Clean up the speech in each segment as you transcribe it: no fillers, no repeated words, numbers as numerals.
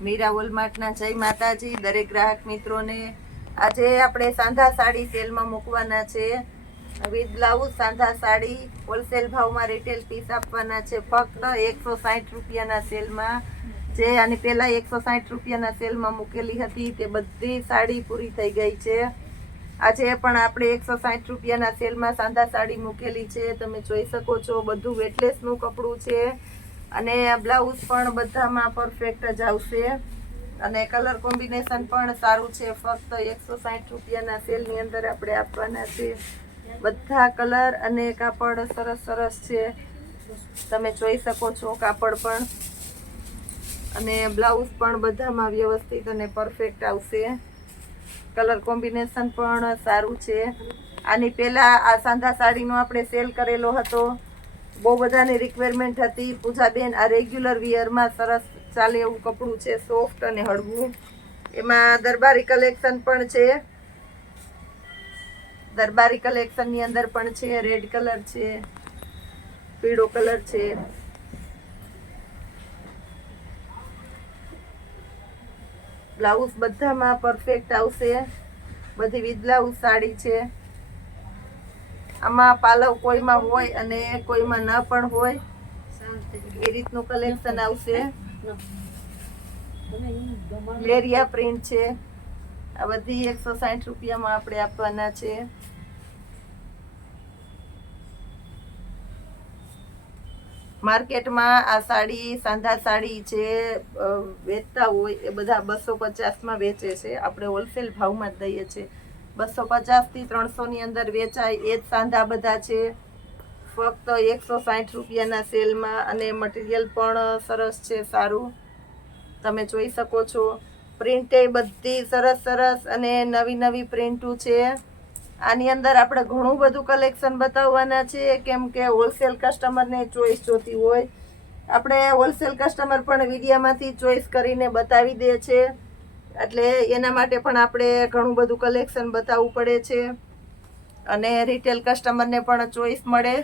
મીરા વોલમાર્ટના જય માતાજી દરેક ગ્રાહક મિત્રોને। આજે આપણે સાંધા સાડી સેલમાં મૂકવાના છે। વિથ બ્લાઉઝ સાંધા સાડી હોલસેલ ભાવમાં રિટેલ પીસ આપવાના છે ફક્ત 160 રૂપિયાના સેલમાં। જે આની પહેલા 160 રૂપિયાના સેલમાં મૂકેલી હતી તે બધી સાડી પૂરી થઈ ગઈ છે। આજે પણ આપણે 160 રૂપિયાના સેલમાં સાંધા સાડી મૂકેલી છે। તમે જોઈ શકો છો બધું વેટલેસનું કપડું છે અને બ્લાઉઝ પણ બધામાં પરફેક્ટ જ આવશે અને કલર કોમ્બિનેશન પણ સારું છે। ફક્ત 160 રૂપિયાના સેલની અંદર આપણે આપવાના છે। બધા કલર અને કાપડ સરસ સરસ છે, તમે જોઈ શકો છો કાપડ પણ અને બ્લાઉઝ પણ બધામાં વ્યવસ્થિત અને પરફેક્ટ આવશે। કલર કોમ્બિનેશન પણ સારું છે। આની પહેલા આ સાંધા સાડીનો આપણે સેલ કરેલો હતો, બહુ બધાની રિક્વાયરમેન્ટ હતી। પૂજાબેન આ રેગ્યુલર વિયરમાં સરસ ચાલે એવું કપડું છે, સોફ્ટ અને હળવું। એમાં દરબારી કલેક્શન પણ છે, દરબારી કલેક્શનની અંદર પણ છે। રેડ કલર છે, પીળો કલર છે, બ્લાઉઝ બધામાં પરફેક્ટ આવશે। બધી વિથ બ્લાઉઝ સાડી છે। આમાં પાલવ કોઈમાં હોય અને કોઈમાં ન પણ હોય એ રીતનું કલેક્શન આવશે। લેરિયા પ્રિન્ટ છે, આ બધી 160 રૂપિયામાં આપણે આપવાના છે। માર્કેટમાં આ સાડી સાંધા સાડી જે વેચતા હોય એ બધા 250માં વેચે છે, આપણે હોલસેલ ભાવમાં જ દઈએ છીએ। 250 થી 300 ની અંદર વેચાય એ જ સાંધા બધા છે ફક્ત 160 રૂપિયાના સેલમાં। અને મટીરિયલ પણ સરસ છે, સારું તમે જોઈ શકો છો। પ્રિન્ટ એ બધી સરસ સરસ અને નવી નવી પ્રિન્ટો છે। આની અંદર આપણે ઘણું બધું કલેક્શન બતાવવાના છે કેમ કે હોલસેલ કસ્ટમરને ચોઈસ જોતી હોય, આપણે હોલસેલ કસ્ટમર પણ વિડીયામાંથી ચોઈસ કરીને બતાવી દે છે, એટલે એના માટે પણ આપણે ઘણું બધું કલેક્શન બતાવવું પડે છે અને રિટેલ કસ્ટમરને પણ ચોઈસ મળે।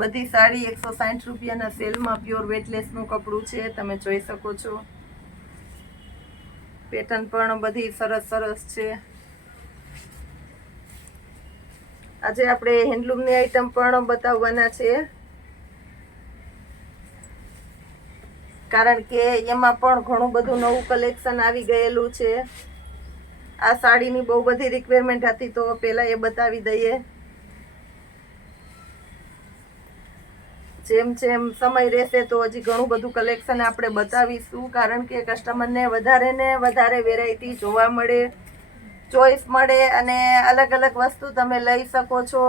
બધી સાડી 160 રૂપિયાના સેલમાં પ્યોર વેટલેસનું કપડું છે, તમે જોઈ શકો છો। પેટર્ન પણ બધી સરસ સરસ છે। આજે આપણે હેન્ડલૂમની આઈટમ પણ બતાવવાના છે, કારણ કે એમાં પણ ઘણું બધું નવું કલેક્શન આવી ગયેલું છે। આ સાડીની બહુ બધી રિક્વાયરમેન્ટ હતી તો પહેલા એ બતાવી દઈએ। જેમ જેમ સમય રહેશે તો હજી ઘણું બધું કલેક્શન આપણે બતાવીશું, કારણ કે કસ્ટમરને વધારે ને વધારે વેરાયટી જોવા મળે, ચોઈસ મળે અને અલગ અલગ વસ્તુ તમે લઈ શકો છો।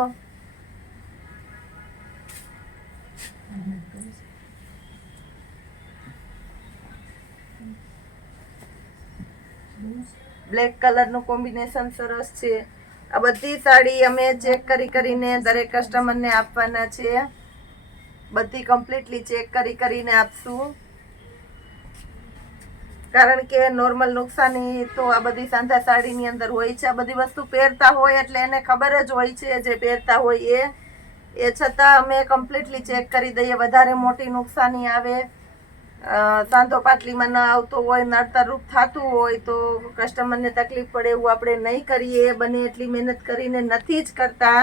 બ્લેક કલરનું કોમ્બિનેશન સરસ છે। આ બધી સાડી અમે ચેક કરીને દરેક કસ્ટમરને આપવાના છે, બધી કમ્પ્લીટલી ચેક કરીને આપશું, કારણ કે નોર્મલ નુકસાની તો આ બધી સાંધા સાડીની અંદર હોય છે। આ બધી વસ્તુ પહેરતા હોય એટલે એને ખબર જ હોય છે, જે પહેરતા હોય એ છતાં અમે કમ્પ્લીટલી ચેક કરી દઈએ। વધારે મોટી નુકસાની આવે, સાંધો પાટલીમાં ન આવતો હોય, નડતર રૂપ થતું હોય તો કસ્ટમરને તકલીફ પડે એવું આપણે નહીં કરીએ। બને એટલી મહેનત કરીને નથી જ કરતા।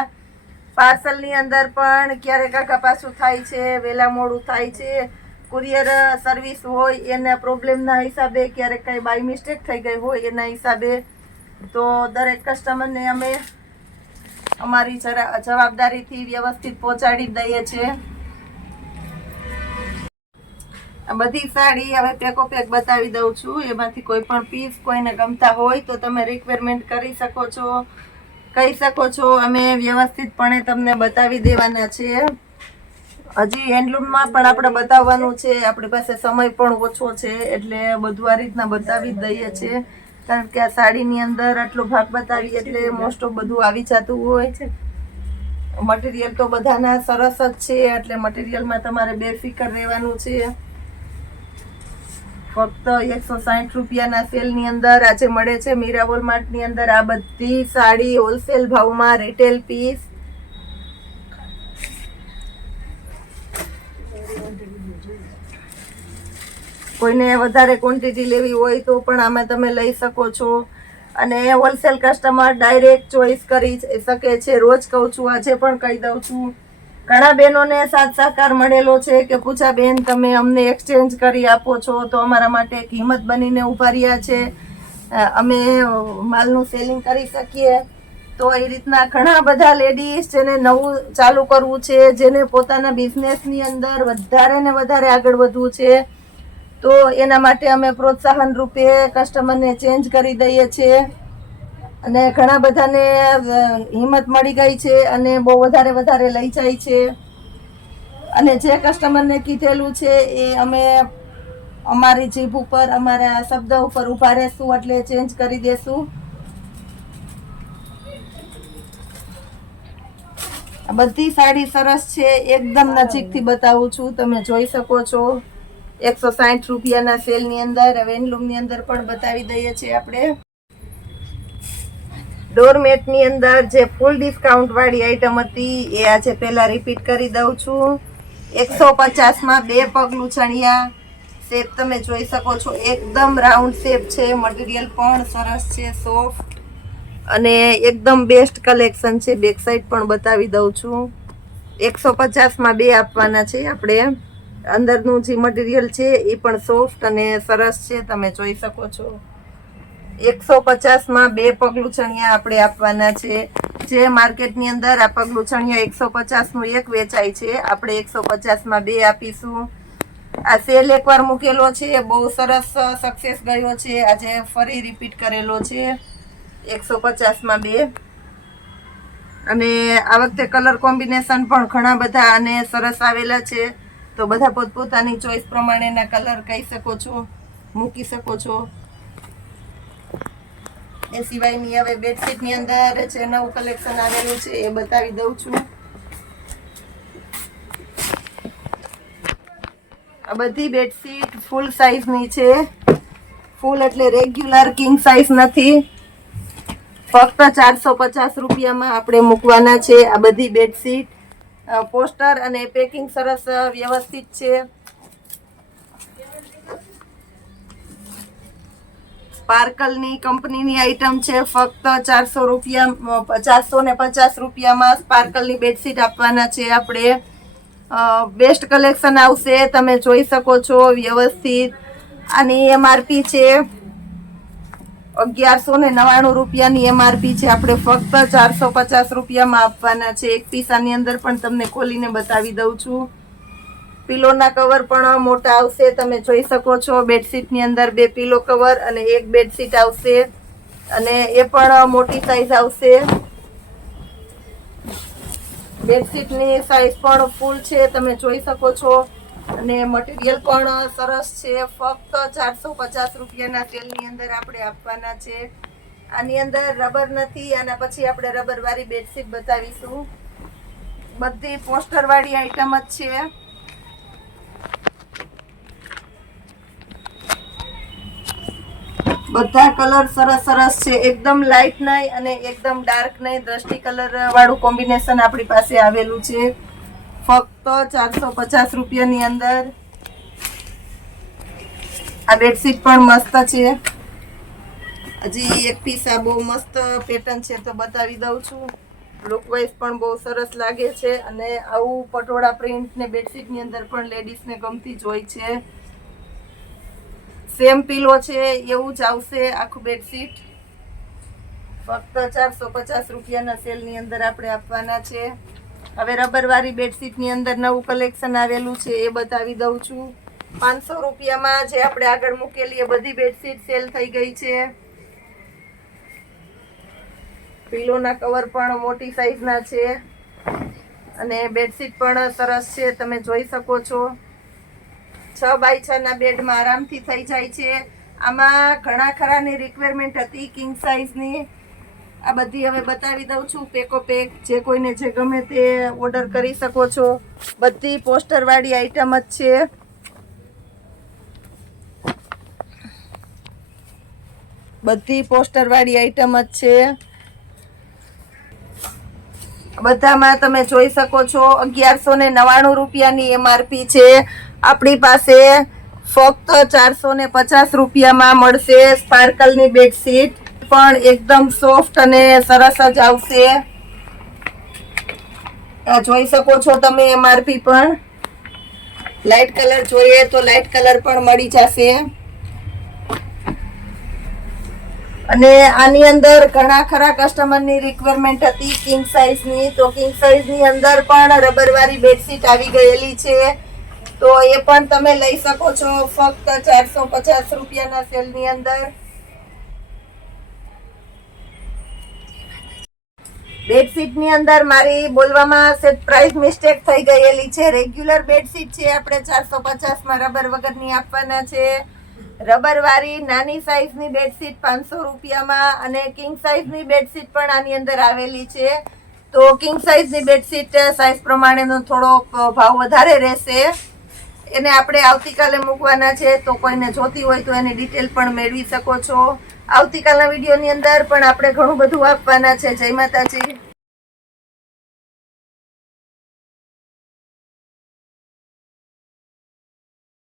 પાર્સલની અંદર પણ ક્યારેક આગા પાછું થાય છે, વહેલા મોડું થાય છે, કુરિયર સર્વિસ હોય એના પ્રોબ્લેમના હિસાબે, ક્યારેક કંઈ બાય મિસ્ટેક થઈ ગઈ હોય એના હિસાબે, તો દરેક કસ્ટમરને અમે અમારી જવાબદારીથી વ્યવસ્થિત પહોંચાડી દઈએ છીએ। આ બધી સાડી હવે પેકો પેક બતાવી દઉં છું, એમાંથી કોઈ પણ પીસ કોઈને ગમતા હોય તો તમે રિક્વાયરમેન્ટ કરી શકો છો, કહી શકો છો, અમે વ્યવસ્થિતપણે તમને બતાવી દેવાના છે। હજી હેન્ડલૂમમાં પણ આપણે બતાવવાનું છે, આપણી પાસે સમય પણ ઓછો છે એટલે બધું આ રીતના બતાવી જ દઈએ છીએ, કારણ કે આ સાડીની અંદર આટલો ભાગ બતાવીએ એટલે મોસ્ટ ઓફ બધું આવી જતું હોય છે। મટીરિયલ તો બધાના સરસ જ છે, એટલે મટીરિયલમાં તમારે બેફિકર રહેવાનું છે। ફક્ત 160 રૂપિયાના સેલની અંદર આજે મળે છે મીરા વોલમાર્ટની અંદર આ બધી સાડી હોલસેલ ભાવમાં રિટેલ પીસ। કોઈને વધારે ક્વોન્ટિટી લેવી હોય તો પણ આમાં તમે લઈ શકો છો. અને હોલસેલ કસ્ટમર ડાયરેક્ટ ચોઈસ કરી શકે છે. રોજ કહું છું, આજે પણ કહી દઉં છું. ઘણા બહેનોને સાથ સહકાર મળેલો છે કે પૂછા બેન તમે અમને એક્સચેન્જ કરી આપો છો, તો અમારા માટે એક હિંમત બનીને ઊભા રહ્યા છે. અમે માલનું સેલિંગ કરી શકીએ. તો એ રીતના ઘણા બધા લેડીઝ જેને નવું ચાલુ કરવું છે, જેને પોતાના બિઝનેસની અંદર વધારે ને વધારે આગળ વધવું છે, તો એના માટે અમે પ્રોત્સાહન રૂપે કસ્ટમરને ચેન્જ કરી દઈએ છીએ. અને ઘણા બધાને હિંમત મળી ગઈ છે અને બહુ વધારે લઈ જાય છે. અને જે કસ્ટમરને કીધેલું છે એ અમે અમારી જીભ ઉપર, અમારા શબ્દ ઉપર ઊભા રહેશું એટલે ચેન્જ કરી દેશું. બધી સાડી સરસ છે. એકદમ નજીકથી બતાવું છું, તમે જોઈ શકો છો. 160 રૂપિયાના સેલની અંદર, વેનલૂમની અંદર પણ બતાવી દઈએ છીએ આપણે. ડોરમેટની અંદર જે ફૂલ ડિસ્કાઉન્ટ વાળી આઈટમ હતી એ આજે પહેલા રિપીટ કરી દઉં છું. 150માં 2 પગલું ચણિયા. શેપ તમે જોઈ શકો છો, એકદમ રાઉન્ડ શેપ છે. મટીરિયલ પણ સરસ છે, સોફ્ટ અને એકદમ બેસ્ટ કલેક્શન છે. બેક સાઈડ પણ બતાવી દઉં છું. 150માં 2 આપવાના છે આપણે. અંદરનું જે મટીરિયલ છે એ પણ સોફ્ટ અને સરસ છે, તમે જોઈ શકો છો. 150માં 2 પગલું ચણિયા આપણે આપવાના છે. જે માર્કેટની અંદર આ પગલું ચણિયા 150નું એક વેચાય છે, આપણે 150માં 2 આપીશું. આ સેલ એકવાર મૂકેલો છે, બહુ સરસ સક્સેસ ગયો છે. આજે ફરી રિપીટ કરેલો છે 150માં 2. અને આ વખતે કલર કોમ્બિનેશન પણ ઘણા બધા અને સરસ આવેલા છે. તો બધા પોતપોતાની ચોઈસ પ્રમાણેના કલર કહી શકો છો, મૂકી શકો છો. એ સિવાયની હવે બેડશીટની અંદર જે નવું કલેક્શન આવેલું છે એ બતાવી દઉં છું. આ બધી બેડશીટ ફૂલ સાઈઝની છે. ફૂલ એટલે રેગ્યુલર કિંગ સાઈઝ નથી. ફક્ત 450 રૂપિયામાં આપણે મૂકવાના છે આ બધી બેડશીટ. પોસ્ટર અને પેકિંગ સરસ વ્યવસ્થિત છે. સ્પાર્કલની કંપનીની આઈટમ છે. ફક્ત 450 રૂપિયામાં સ્પાર્કલની બેડશીટ આપવાના છે આપણે. બેસ્ટ કલેક્શન આવશે, તમે જોઈ શકો છો વ્યવસ્થિત. આની એમઆરપી છે 1199 રૂપિયાની એમઆરપી છે. આપણે ફક્ત 450 રૂપિયામાં આપવાના છે. એક પીસ આની અંદર પણ તમને ખોલીને બતાવી દઉં છું. પિલોના કવર પણ મોટા આવશે, તમે જોઈ શકો છો. બેડશીટની અંદર 2 પિલો કવર અને 1 બેડશીટ આવશે અને એ પણ મોટી સાઈઝ આવશે. બેડશીટની સાઈઝ પણ ફૂલ છે, તમે જોઈ શકો છો. અને મટીરિયલ પણ સરસ છે. ફક્ત 450 રૂપિયાના સેલની અંદર આપણે આપવાના છે. આની અંદર રબર નથી. આના પછી આપણે રબર વાળી બેડશીટ બતાવીશું. બધી પોસ્ટર વાળી આઈટમ જ છે. બધા કલર સરસ છે. એકદમ લાઇટ નહીં અને એકદમ ડાર્ક નહીં, દ્રષ્ટિ કલર વાળું કોમ્બિનેશન આપણી પાસે આવેલું છે. ફક્ત 450 રૂપિયાની અંદર. આ બેડશીટ પણ મસ્ત છે. હજી એક પીસ આ બહુ મસ્ત પેટર્ન છે તો બતાવી દઉં છું. લુક વાઇઝ પણ બહુ સરસ લાગે છે. અને આવું પટોળા પ્રિન્ટ ને બેડશીટની અંદર પણ લેડીઝને ગમતી જ હોય છે. સેમ પીલો છે એવું જ આવશે આખું બેડશીટ. ફક્ત 450 રૂપિયાના સેલની અંદર આપણે આપવાના છે. હવે રબરવાળી બેડશીટની અંદર નવું કલેક્શન આવેલું છે એ બતાવી દઉં છું. 500 રૂપિયામાં જે આપણે આગળ મૂકેલી એ બધી બેડશીટ સેલ થઈ ગઈ છે. પીલોના કવર પણ મોટી સાઈઝના છે અને બેડશીટ પણ સરસ છે, તમે જોઈ શકો છો. 6x6 ના બેડમાં આરામથી થઈ જાય છે. આમાં ઘણા ખરાની રિક્વાયરમેન્ટ હતી કિંગ સાઈઝની. આ બધી હવે બતાવી દઉં છું પેકો પેક. જે કોઈને જે ગમે તે ઓર્ડર કરી શકો છો. બધી પોસ્ટર વાળી આઈટમ જ છે. બધી પોસ્ટર વાળી આઈટમ જ છે. બધામાં તમે જોઈ શકો છો 1199 રૂપિયાની એમઆરપી છે. આપણી પાસે ફક્ત 450 રૂપિયામાં મળશે. સ્પાર્કલની બેડશીટ પણ એકદમ સોફ્ટ અને સરસ જ આવશે. જોઈ શકો છો તમે. MRP પણ લાઇટ કલર જોઈએ તો લાઇટ કલર પણ મળી જશે. અને આની અંદર ઘણા ખરા કસ્ટમરની રિક્વાયરમેન્ટ હતી કિંગ સાઇઝની, તો કિંગ સાઇઝની અંદર પણ રબરવાળી બેડશીટ આવી ગયેલી છે. તો એ પણ તમે લઈ શકો છો ફક્ત 450 રૂપિયાના સેલની અંદર. બેડશીટની અંદર મારી બોલવામાં પ્રાઇસ મિસ્ટેક થઈ ગયેલી છે. રેગ્યુલર બેડશીટ છે આપણે 450માં રબર વગરની આપવાના છે. રબરવાળી નાની સાઇઝની બેડશીટ 500 રૂપિયામાં અને કિંગ સાઇઝની બેડશીટ પણ આની અંદર આવેલી છે. તો કિંગ સાઇઝની બેડશીટ સાઇઝ પ્રમાણેનો થોડો ભાવ વધારે રહેશે. એને આપણે આવતીકાલે મૂકવાના છે, તો કોઈને જોતી હોય તો એની ડિટેલ પણ મેળવી શકો છો. આવતીકાલના વિડીયોની અંદર પણ આપણે ઘણું બધું આપવાના છે. જય માતાજી.